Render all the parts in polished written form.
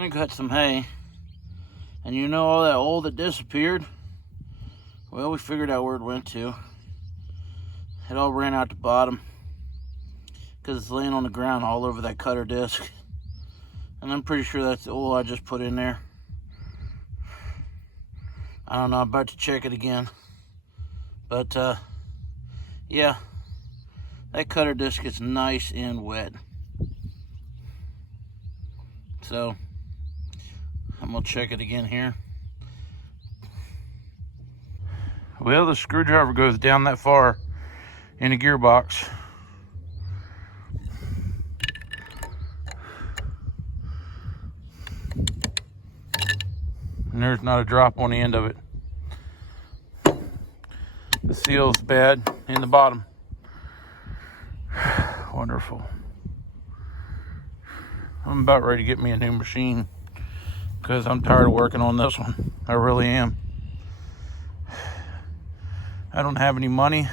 gonna cut some hay. And you know all that oil that disappeared? Well, we figured out where it went to. It all ran out the bottom because it's laying on the ground all over that cutter disc. And I'm pretty sure that's the oil I just put in there. I don't know, I'm about to check it again. But yeah, that cutter disc is nice and wet. So I'm gonna check it again here. Well, the screwdriver goes down that far in the gearbox. And there's not a drop on the end of it. The seal's bad in the bottom. Wonderful. I'm about ready to get me a new machine because I'm tired of working on this one. I really am. I don't have any money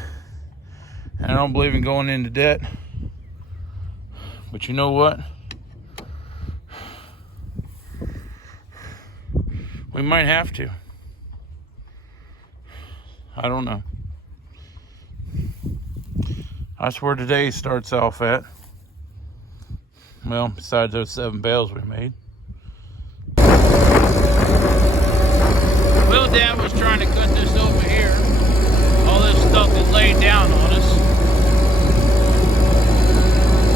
and I don't believe in going into debt. But you know what? We might have to. I don't know. That's where today starts off at. Well, besides those 7 bales we made. Well, Dad was trying to cut this over here. All this stuff is laid down on us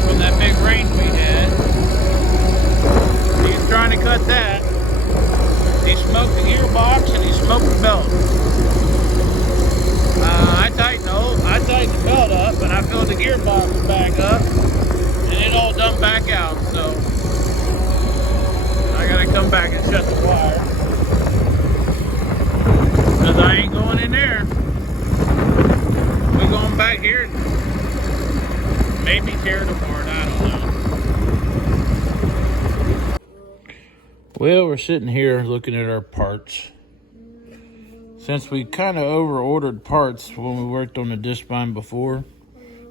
from that big rain we had. He's trying to cut that. He smoked the gearbox and he smoked the belt. I tightened the belt up and I filled the gearbox back up and it all dumped back out. So I gotta come back and shut the wire because I ain't going in there. We're going back here and maybe tear it apart. I don't know. Well, we're sitting here looking at our parts. Since we kind of over-ordered parts when we worked on the discbine before,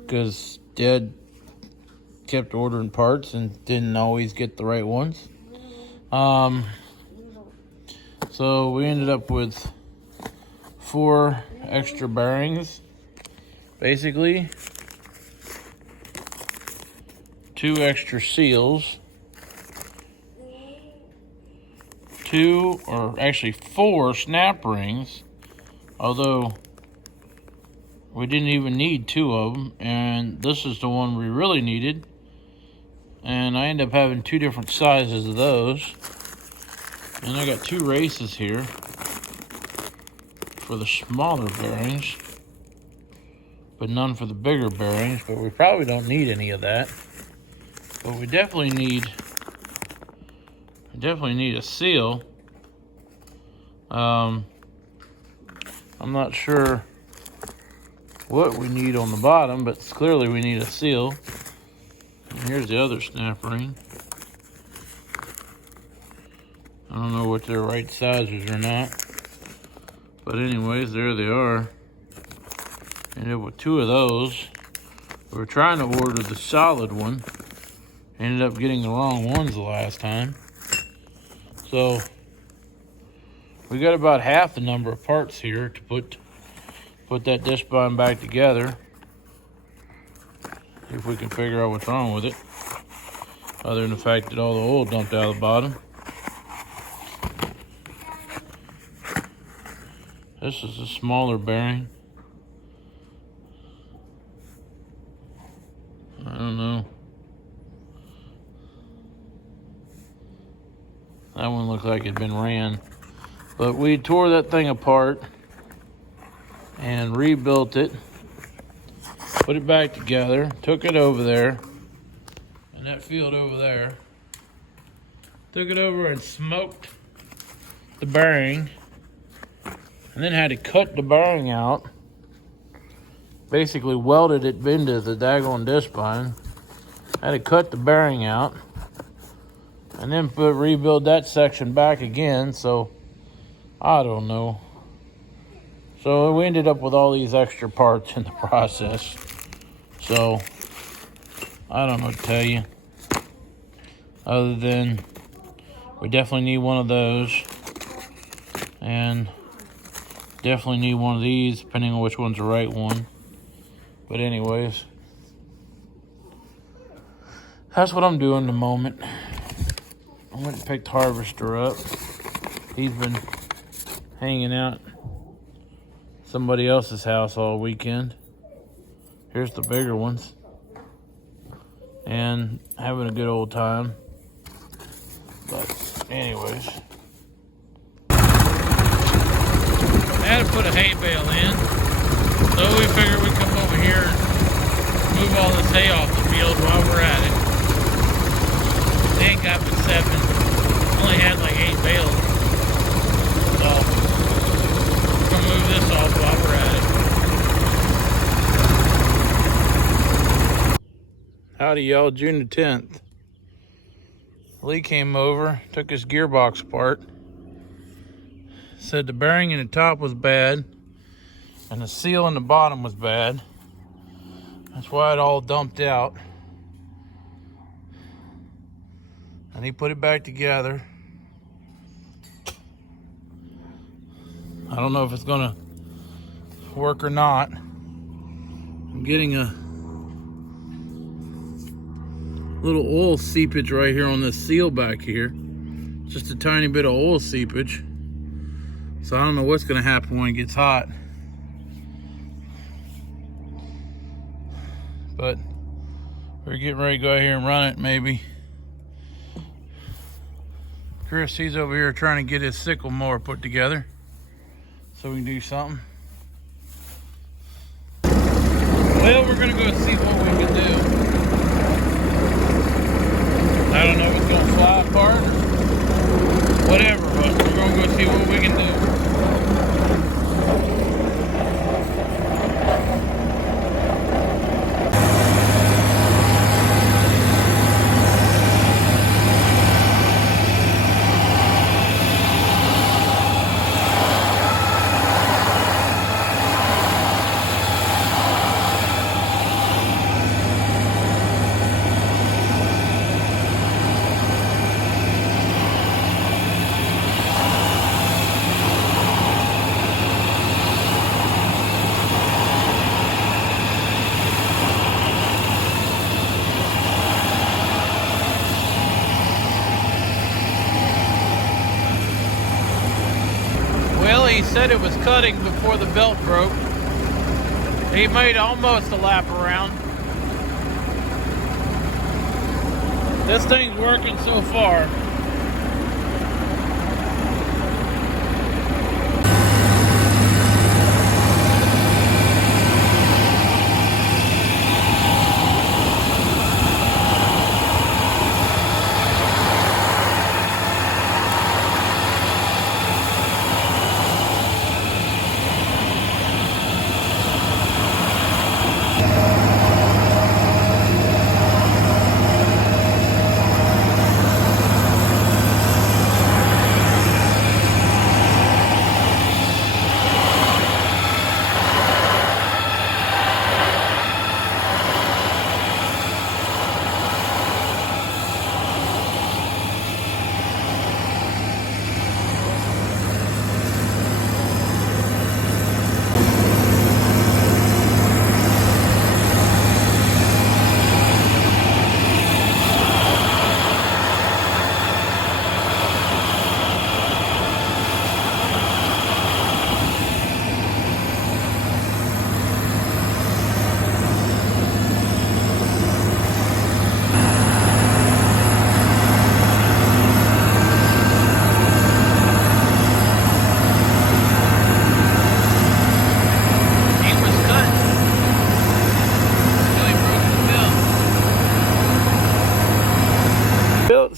because Dad kept ordering parts and didn't always get the right ones. So we ended up with 4 extra bearings, basically. 2 extra seals. 2, or actually 4 snap rings, although we didn't even need 2 of them, and this is the one we really needed, and I ended up having 2 different sizes of those. And I got 2 races here for the smaller bearings, but none for the bigger bearings, but we probably don't need any of that. But we definitely need a seal. I'm not sure what we need on the bottom, but clearly we need a seal. And here's the other snap ring. I don't know what they're right sizes or not, but anyways, there they are. Ended up with 2 of those. We were trying to order the solid one. Ended up getting the wrong ones the last time. So we got about half the number of parts here to put that discbine back together. If we can figure out what's wrong with it, other than the fact that all the oil dumped out of the bottom. This is a smaller bearing. I don't know. That one looked like it'd been ran. But we tore that thing apart and rebuilt it. Put it back together. Took it over there. And that field over there. Took it over and smoked the bearing. And then had to cut the bearing out. Basically welded it into the daggone discbine. Had to cut the bearing out. And then rebuild that section back again, so I don't know. So we ended up with all these extra parts in the process. So I don't know what to tell you. Other than We definitely need one of those. And definitely need one of these, depending on which one's the right one. But anyways, that's what I'm doing at the moment. I went and picked Harvester up. He's been hanging out at somebody else's house all weekend. Here's the bigger ones. And having a good old time. But anyways, I had to put a hay bale in, so we figured we'd come over here and move all this hay off the field while we're at it. They ain't got but 7. Only had like 8 bales. So we're gonna move this off while we're at it. Howdy y'all, June the 10th. Lee came over, took his gearbox apart. Said the bearing in the top was bad and the seal in the bottom was bad. That's why it all dumped out. And he put it back together. I don't know if it's gonna work or not. I'm getting a little oil seepage right here on this seal back here. Just a tiny bit of oil seepage. So I don't know what's gonna happen when it gets hot. But we're getting ready to go out here and run it maybe. Chris, he's over here trying to get his sickle mower put together so we can do something. Well, we're gonna go see what we can do. I don't know if it's gonna fly apart or whatever, but we're gonna go see what we can do. He said it was cutting before the belt broke. He made almost a lap around. This thing's working so far.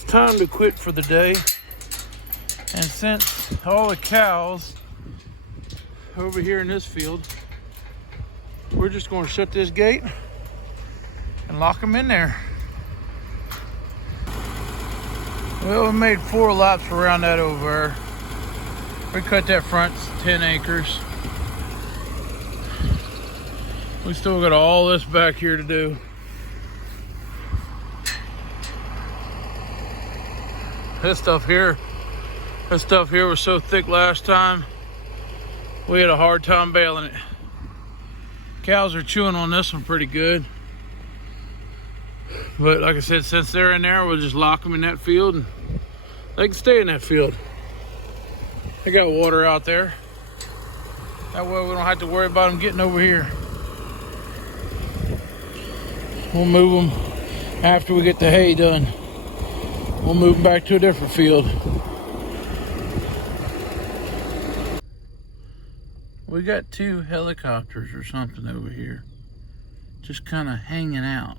Time to quit for the day. And since all the cows over here in this field, we're just going to shut this gate and lock them in there. Well, we made 4 laps around that over. We cut that front 10 acres. We still got all this back here to do. This stuff here was so thick last time, we had a hard time baling it. Cows are chewing on this one pretty good. But like I said, since they're in there, we'll just lock them in that field and they can stay in that field. They got water out there. That way we don't have to worry about them getting over here. We'll move them after we get the hay done. We'll move them back to a different field. We got 2 helicopters or something over here, just kind of hanging out.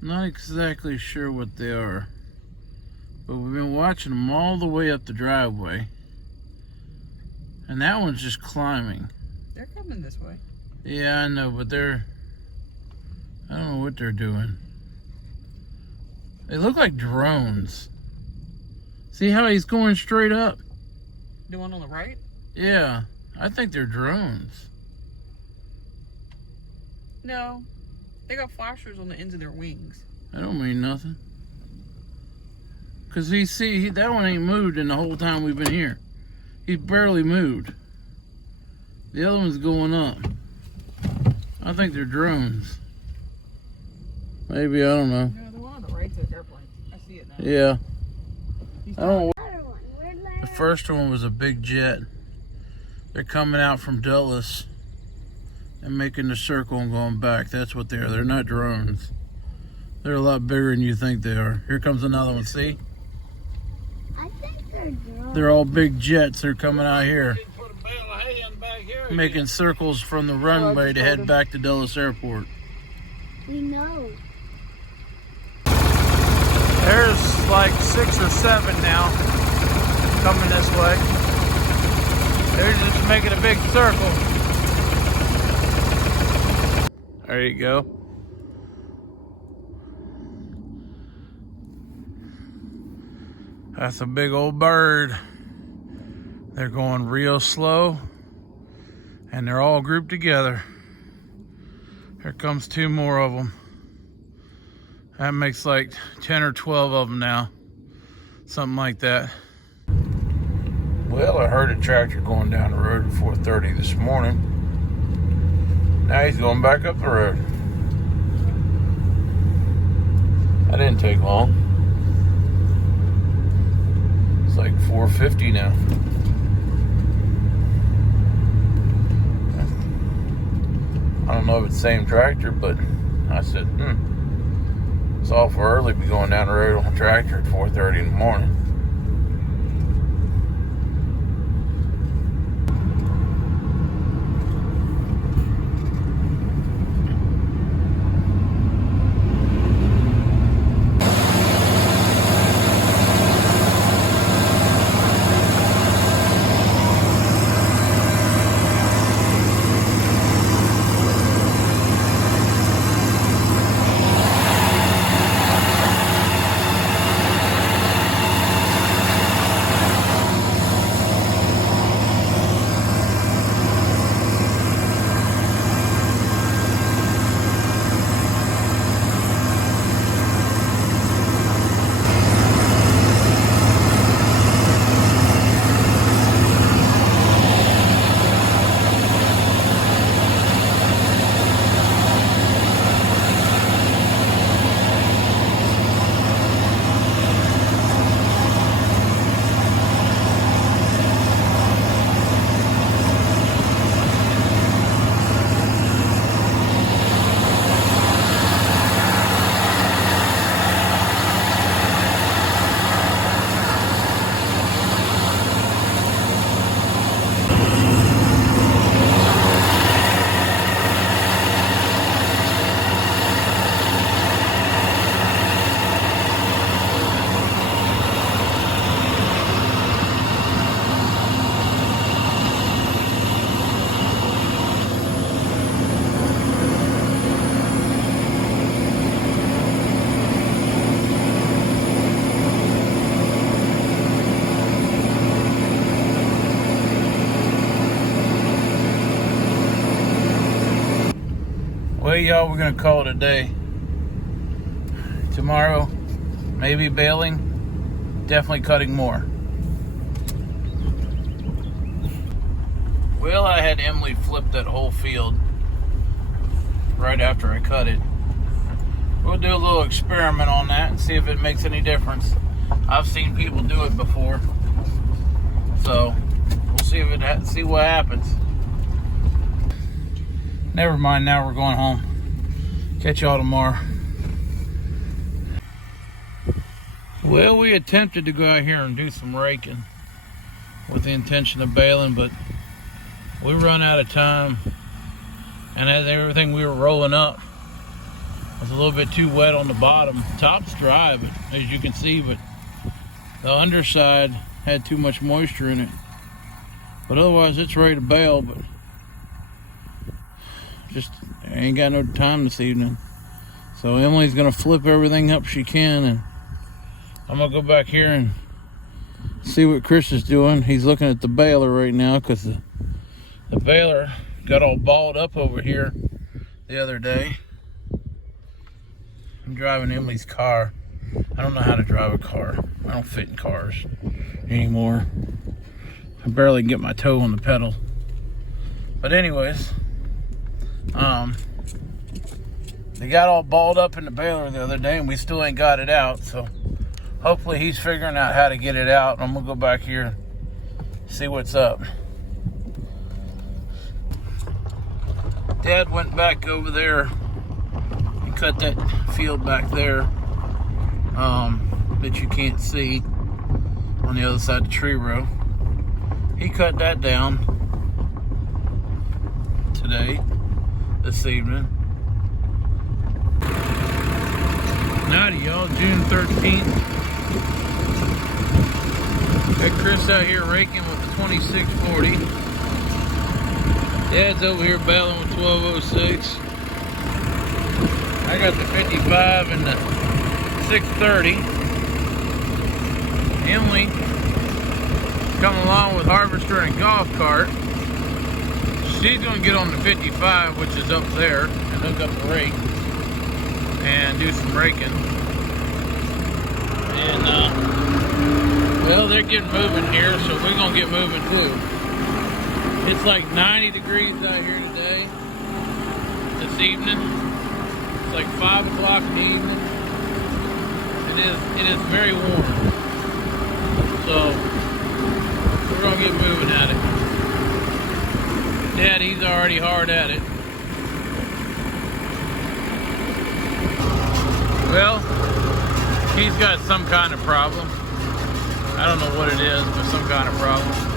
Not exactly sure what they are, but we've been watching them all the way up the driveway. And that one's just climbing. They're coming this way. Yeah, I know, but I don't know what they're doing. They look like drones. See how he's going straight up? The one on the right? Yeah, I think they're drones. No, they got flashers on the ends of their wings. That don't mean nothing. Cause that one ain't moved in the whole time we've been here. He barely moved. The other one's going up. I think they're drones. Maybe, I don't know. No, the one on the right's an airplane. I see it now. Yeah. I don't know. The first one was a big jet. They're coming out from Dulles and making the circle and going back. That's what they are. They're not drones. They're a lot bigger than you think they are. Here comes another one. See? I think they're drones. They're all big jets. They're coming out here, making circles from the runway to head back to Dulles Airport. We know. There's like 6 or 7 now coming this way. They're just making a big circle. There you go. That's a big old bird. They're going real slow and they're all grouped together. Here comes 2 more of them. That makes like 10 or 12 of them now. Something like that. Well, I heard a tractor going down the road at 4:30 this morning. Now he's going back up the road. That didn't take long. It's like 4:50 now. I don't know if it's the same tractor, but I said, it's awful early to be going down the road on a tractor at 4:30 in the morning. Well, y'all, we're gonna call it a day. Tomorrow, maybe baling, definitely cutting more. Well, I had Emily flip that whole field right after I cut it. We'll do a little experiment on that and see if it makes any difference. I've seen people do it before, so we'll see what happens. Never mind, now we're going home. Catch y'all tomorrow. Well, we attempted to go out here and do some raking with the intention of baling, but we run out of time, and as everything we were rolling up was a little bit too wet on the bottom. Top's dry, but as you can see, but the underside had too much moisture in it. But otherwise, it's ready to bale, but just ain't got no time this evening. So Emily's gonna flip everything up she can, and I'm gonna go back here and see what Chris is doing. He's looking at the baler right now because the baler got all balled up over here the other day. I'm driving Emily's car. I don't know how to drive a car. I don't fit in cars anymore. I barely get my toe on the pedal. But anyways, they got all balled up in the baler the other day and we still ain't got it out. So hopefully he's figuring out how to get it out. I'm gonna go back here and see what's up. Dad went back over there and cut that field back there that you can't see on the other side of the tree row. He cut that down this evening. Howdy y'all, June 13th. Got Chris out here raking with the 2640. Dad's over here baling with 1206. I got the 55 and the 630. Emily coming along with harvester and golf cart. She's gonna get on the 55, which is up there, and hook up the rake and do some raking. And well, they're getting moving here, so we're gonna get moving too. It's like 90 degrees out here today, this evening. It's like 5 o'clock in the evening. It is very warm. So we're gonna get moving at it. Dad, he's already hard at it. Well, he's got some kind of problem. I don't know what it is, but some kind of problem.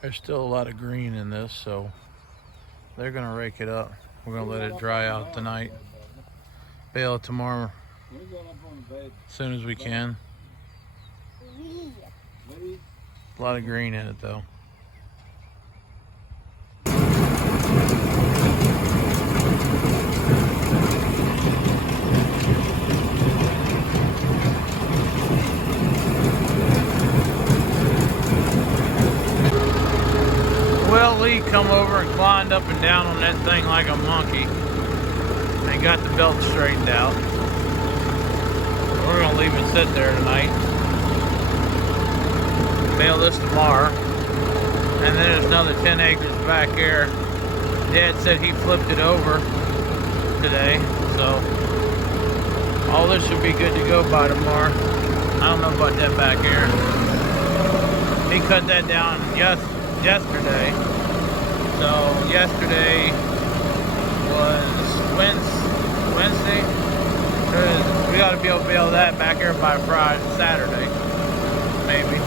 There's still a lot of green in this, so they're gonna rake it up. We're gonna let it dry out tonight. Bale it tomorrow as soon as we can. A lot of green in it though. Well, Lee come over and climbed up and down on that thing like a monkey and got the belt straightened out. We're gonna leave it sit there tonight. Bale this tomorrow. And then there's another 10 acres back here. Dad said he flipped it over today, so all this should be good to go by tomorrow. I don't know about that back here. He cut that down yesterday. So yesterday was Wednesday. We ought to be able to bale that back here by Saturday, maybe.